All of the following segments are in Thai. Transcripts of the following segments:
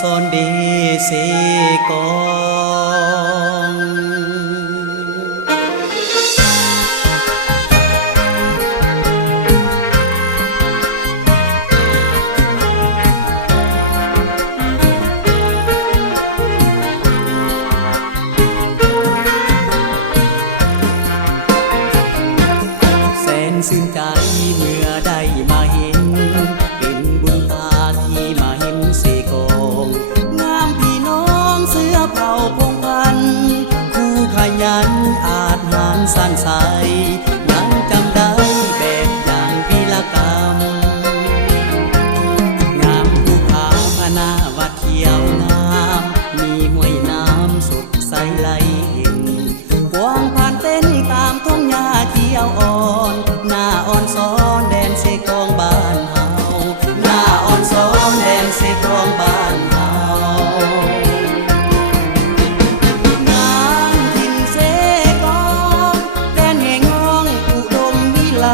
ซอนเดเซกองแสนซึ้งใจเมื่อได้มาเห็นเป็นบุญตาที่มาเห็นเสกองงามพี่น้องเสื้อเผ่าพงพันคู่ขยันอาจหารสานใสยังจำได้แบบอย่างพิรกรรมงามภูเขาพนาวัดเขียวงามมีห้วยน้ำสดใสไหลเห็นกวางผ่านเต้นตามท้องหญ้าเขียวอ่อนหน้าอ่อนซ้อนแดนเสกองบ้านเฮาหน้าอ่อนซ้อนแดนเสกองบ้านเฮางามถิ่นเสกองแดนแห่งห้องอุดมวิไล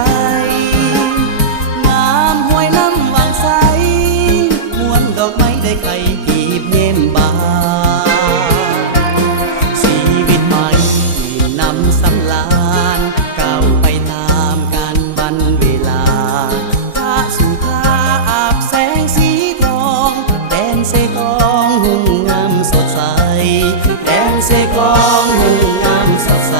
งามห้วยน้ำวังใสมวนดอกไม้ได้ไข่กีบเยี่ยมบานชีวิตใหม่นำสำลานก้าวไปตามกันวันเวลาพระสุธาอาบแสงสีทองแดนเสกองหุ่งงามสดใสแดนเสกองหุ่งงามสดใส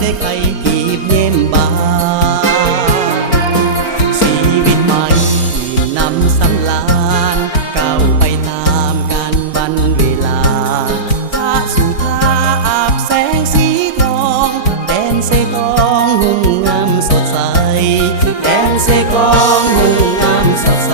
ได้ไข่กีบเยี่ยมบานชีวิตใหม่นำสำลานก้าวไปตามกันวันเวลาพระสุธาอาบแสงสีทองแดนเสกองหุ่งงามสดใสแดนเสกองหุ่งงามสดใส